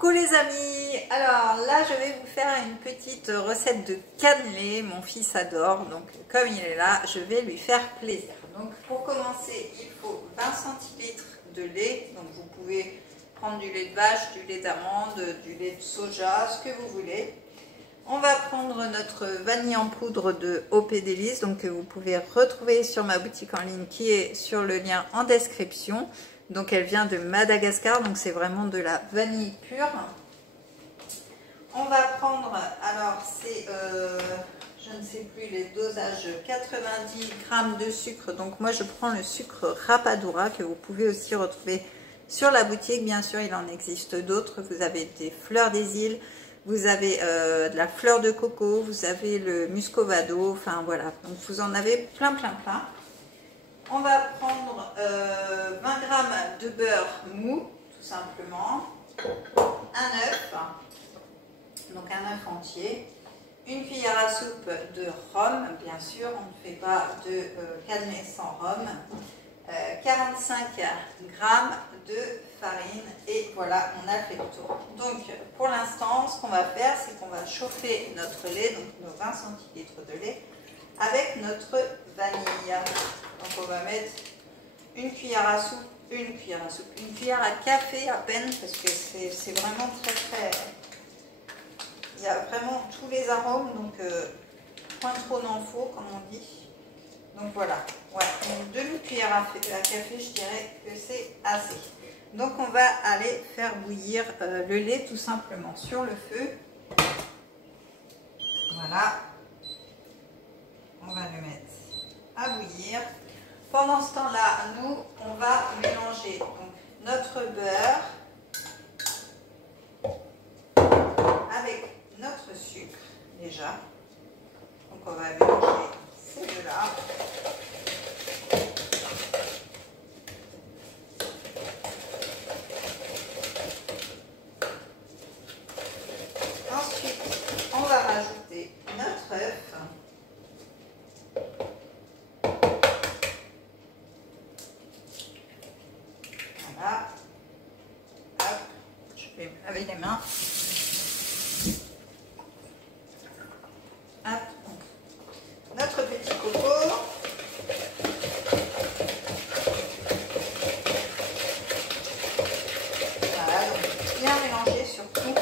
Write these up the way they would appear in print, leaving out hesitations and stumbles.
Coucou les amis, alors là je vais vous faire une petite recette de cannelé, mon fils adore, donc comme il est là, je vais lui faire plaisir. Donc pour commencer, il faut 20 centilitres de lait, donc vous pouvez prendre du lait de vache, du lait d'amande, du lait de soja, ce que vous voulez. On va prendre notre vanille en poudre de OP Délices, donc que vous pouvez retrouver sur ma boutique en ligne qui est sur le lien en description. Donc elle vient de Madagascar, donc c'est vraiment de la vanille pure. On va prendre, alors c'est, je ne sais plus les dosages, 90 g de sucre. Donc moi je prends le sucre Rapadura que vous pouvez aussi retrouver sur la boutique. Bien sûr il en existe d'autres, vous avez des fleurs des îles, vous avez de la fleur de coco, vous avez le muscovado, enfin voilà, donc vous en avez plein. On va prendre 20 g de beurre mou, tout simplement, un œuf, donc un œuf entier, une cuillère à soupe de rhum, bien sûr, on ne fait pas de cannelé sans rhum, 45 g de farine, et voilà, on a fait le tour. Donc pour l'instant, ce qu'on va faire, c'est qu'on va chauffer notre lait, donc nos 20 centilitres de lait, avec notre vanille. Donc on va mettre une cuillère à café à peine, parce que c'est vraiment très, il y a vraiment tous les arômes, donc point trop n'en faut, comme on dit. Donc voilà, ouais, une demi-cuillère à café, je dirais que c'est assez. Donc on va aller faire bouillir le lait tout simplement sur le feu. Voilà, on va le mettre à bouillir. Pendant ce temps-là, nous, on va mélanger donc notre beurre avec notre sucre déjà. Donc on va mélanger ces deux-là. Ensuite, on va rajouter notre œuf. Voilà. Hop, je vais me laver les mains. Hop, notre petit coco. Voilà, donc bien mélanger surtout.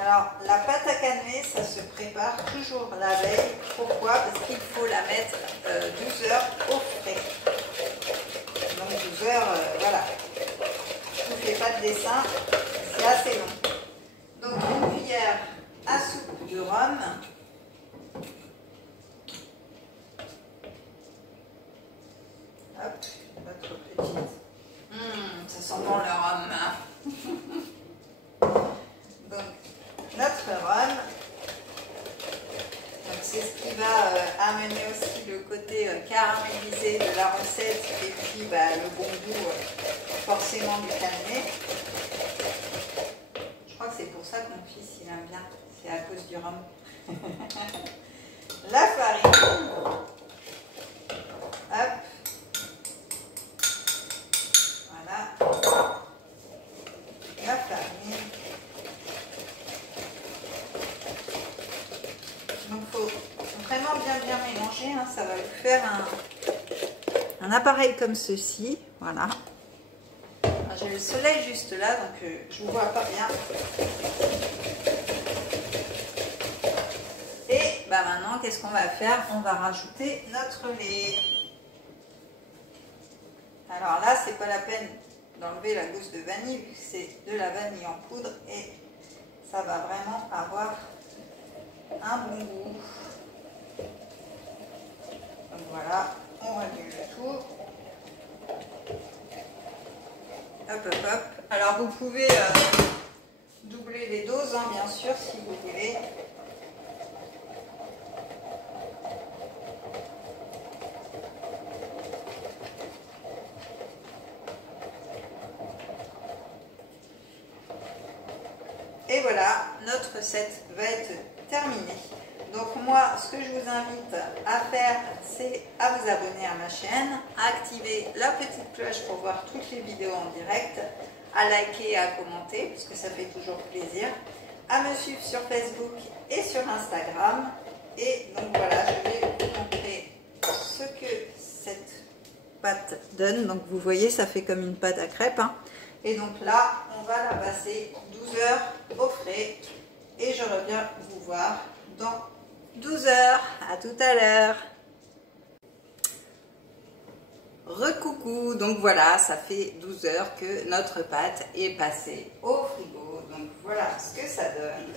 Alors, la pâte à cannelé, ça se prépare toujours la veille. Pourquoi? Parce qu'il faut la mettre 12 heures au frais. Donc 12 heures, voilà. Je ne vous fais pas de dessin, c'est assez long. Donc une cuillère à soupe de rhum. Hop, notre petite. Ça sent bon le rhum. Donc notre rhum. C'est ce qui va amener aussi le côté caramélisé de la recette et puis le bon goût forcément du cannelé. Je crois que c'est pour ça que mon fils il aime bien, c'est à cause du rhum. La farine. Hop. Voilà. La farine. Donc il faut vraiment bien mélanger, hein, ça va vous faire un appareil comme ceci, voilà. J'ai le soleil juste là, donc je ne vous vois pas bien. Et maintenant, qu'est-ce qu'on va faire? On va rajouter notre lait. Alors là, c'est pas la peine d'enlever la gousse de vanille, vu que c'est de la vanille en poudre, et ça va vraiment avoir un bon goût. Donc voilà, on rallume le tout. Hop. Alors vous pouvez doubler les doses, hein, bien sûr, si vous voulez. Et voilà, notre recette va être terminée. Donc moi, ce que je vous invite à faire, c'est à vous abonner à ma chaîne, à activer la petite cloche pour voir toutes les vidéos en direct, à liker et à commenter, parce que ça fait toujours plaisir, à me suivre sur Facebook et sur Instagram. Et donc voilà, je vais vous montrer ce que cette pâte donne. Donc vous voyez, ça fait comme une pâte à crêpes, hein. Et donc là, on va la passer 12 heures au frais. Et je reviens vous voir dans 12 heures. À tout à l'heure. Recoucou. Donc voilà, ça fait 12 heures que notre pâte est passée au frigo. Donc voilà ce que ça donne.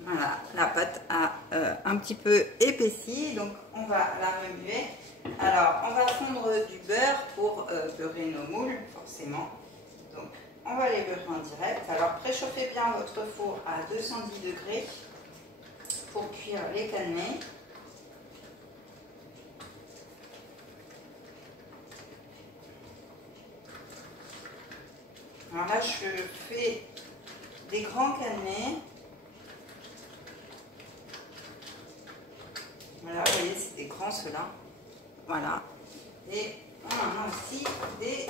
Voilà, la pâte a un petit peu épaissi. Donc on va la remuer. Alors, on va fondre du beurre pour beurrer nos moules, forcément. Donc, on va les beurrer en direct. Alors, préchauffez bien votre four à 210 degrés pour cuire les cannelés. Alors là, je fais des grands cannelés. Voilà, vous voyez, c'est des grands ceux-là. Voilà, et on en a aussi des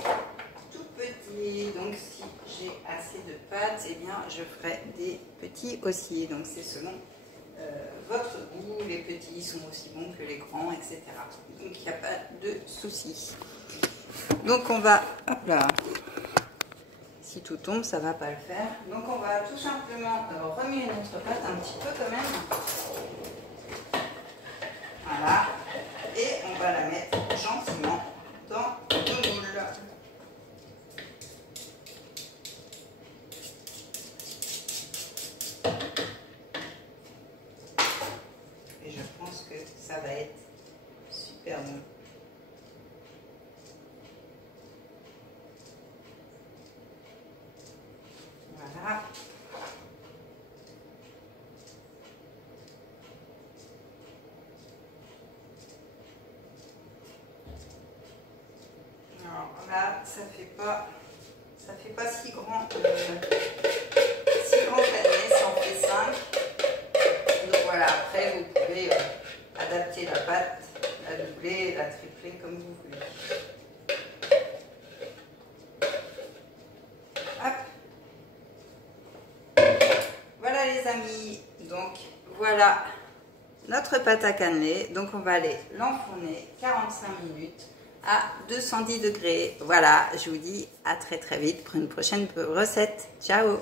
tout petits. Donc si j'ai assez de pâte, eh bien je ferai des petits aussi. Donc c'est selon votre goût, les petits sont aussi bons que les grands, etc. Donc il n'y a pas de souci. Donc on va, hop là, si tout tombe ça va pas le faire. Donc on va tout simplement remuer notre pâte un petit peu quand même. Voilà. Et on va la mettre gentiment dans le moule. Et je pense que ça va être super bon. Voilà. Alors là, ça fait pas si grand cannelé, ça en fait 5. Donc voilà, après vous pouvez adapter la pâte, la doubler, la tripler comme vous voulez. Hop. Voilà les amis, donc voilà notre pâte à cannelé. Donc on va aller l'enfourner 45 minutes à 210 degrés. Voilà, je vous dis à très très vite pour une prochaine recette. Ciao!